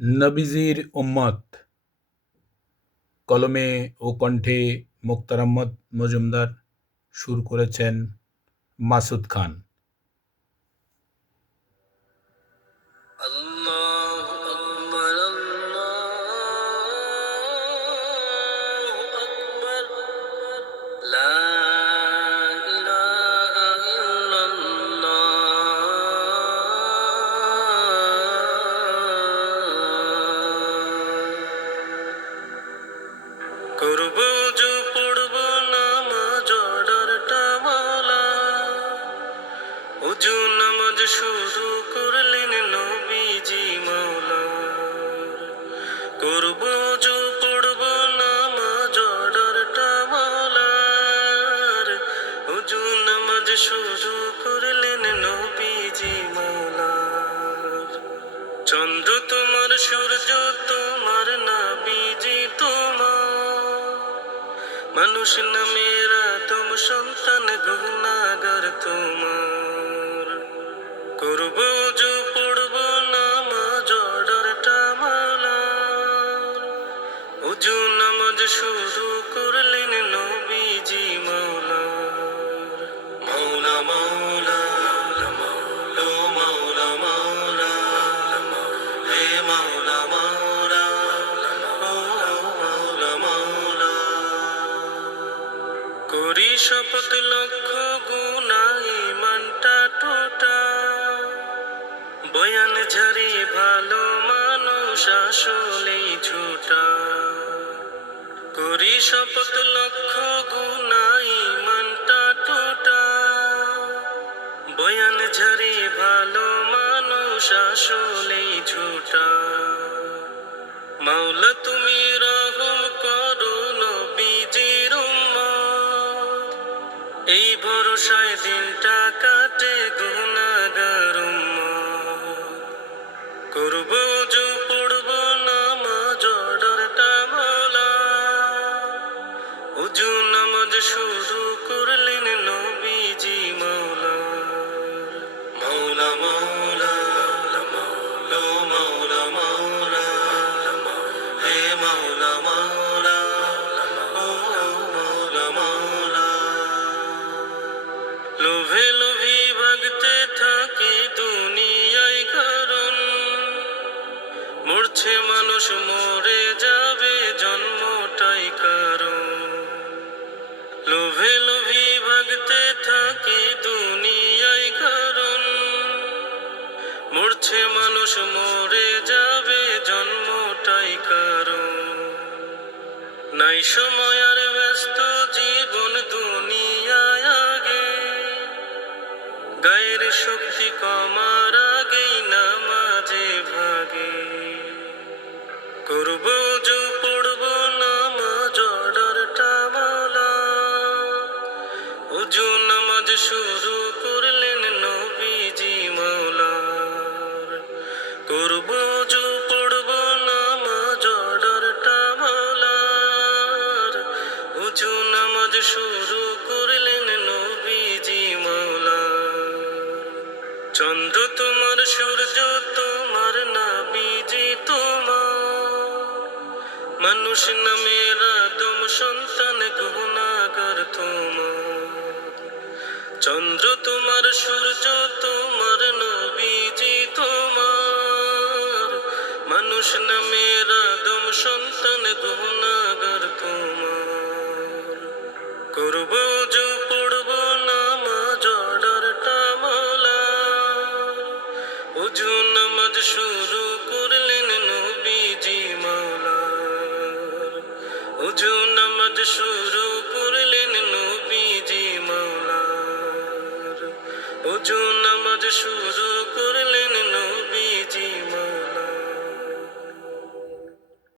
নবীজির উম্মত কলমে ও কণ্ঠে মোক্তার আহমদ মজুমদার, সুর করেছেন মাসুদ খান। আল্লাহু আকবার, আল্লাহু আকবার, লা ইলাহা ইল্লাল্লাহ। করব যে পড়ব নামাজ অর্ডারটা মাওলা, ওযু নামাজ শুরু করলেন নবীজি মাওলা। করব যে পড়ব নামাজ অর্ডারটা মাওলার, ওযু নামাজ শুরু করলেন নবীজি মাওলার। চন্দ্র তোমার, সূর্য তোমার, নবীজি তোমার, মানুষ নামের আদম সন্তান গুনাহগার তোমার। করব যে পড়ব নামাজ অর্ডারটা মাওলার, ওযু নামাজ শুরু করলেন নবীজি মাওলার। মাওলা মাওলা মাওলা মাওলা মাওলা, হে মাওলা মাওলা মাওলা মাওলা। করি শপথ লক্ষ গুনাহ ইমানটা টোটা, বয়ান ঝারি ভালো মানুষ আসলেই ঝুটা। করি শপথ লক্ষ গুনাহ ইমানটা টোটা, বয়ান ঝারি ভালো মানুষ আসলেই ঝুটা। মাওলা তুমি রহম করো নবীজির উম্মত, এই ভরসায় দিনটা কাটে গুনাহগার উম্মত। করব যে পড়ব নামাজ অর্ডারটা মাওলা, ওযু নামাজ শুরু করলেন নবীজি মাওলার। মাওলা মাওলা মাওলা মাওলা মাওলা, হে মাওলা মাওলা মাওলা মাওলা। লোভে লোভী ভাগতে থাকি দুনিয়ায়, কারণ মরছে মানুষ, মরে যাবে জন্মটাই কারণ। লোভে লোভী ভাগতে থাকি দুনিয়ায়, কারণ মরছে মানুষ, মরে যাবে জন্মটাই কারণ। নাই সময় আর ব্যস্ত জীবন দুনিয়ায় আগে, গায়ের শক্তি কমার আগেই নামাজে ভাগে। করব যে পড়ব নামাজ অর্ডারটা মাওলা, ওযু নামাজ শুরু করলেন নবীজি মাওলার। করব যে পড়ব নামাজ অর্ডারটা মাওলার, ওযু নামাজ শুরু করলেন নবীজি মাওলার। চন্দ্র তোমার, সূর্য তোমার, নবীজি তোমার, মানুষ নামের আদম সন্তান গুনাহগার তোমার। চন্দ্র তোমার, সূর্য তোমার, নবীজি তোমার, মানুষ নামের আদম সন্তান গুনাহগার তোমার। করব যে পড়ব নামাজ অর্ডারটা মাওলার, ওযু নামাজ শুরু করলেন নবীজি মাওলার। ওযু নামাজ শুরু করলেন নবীজি মাওলার। ওযু নামাজ শুরু করলেন নবীজি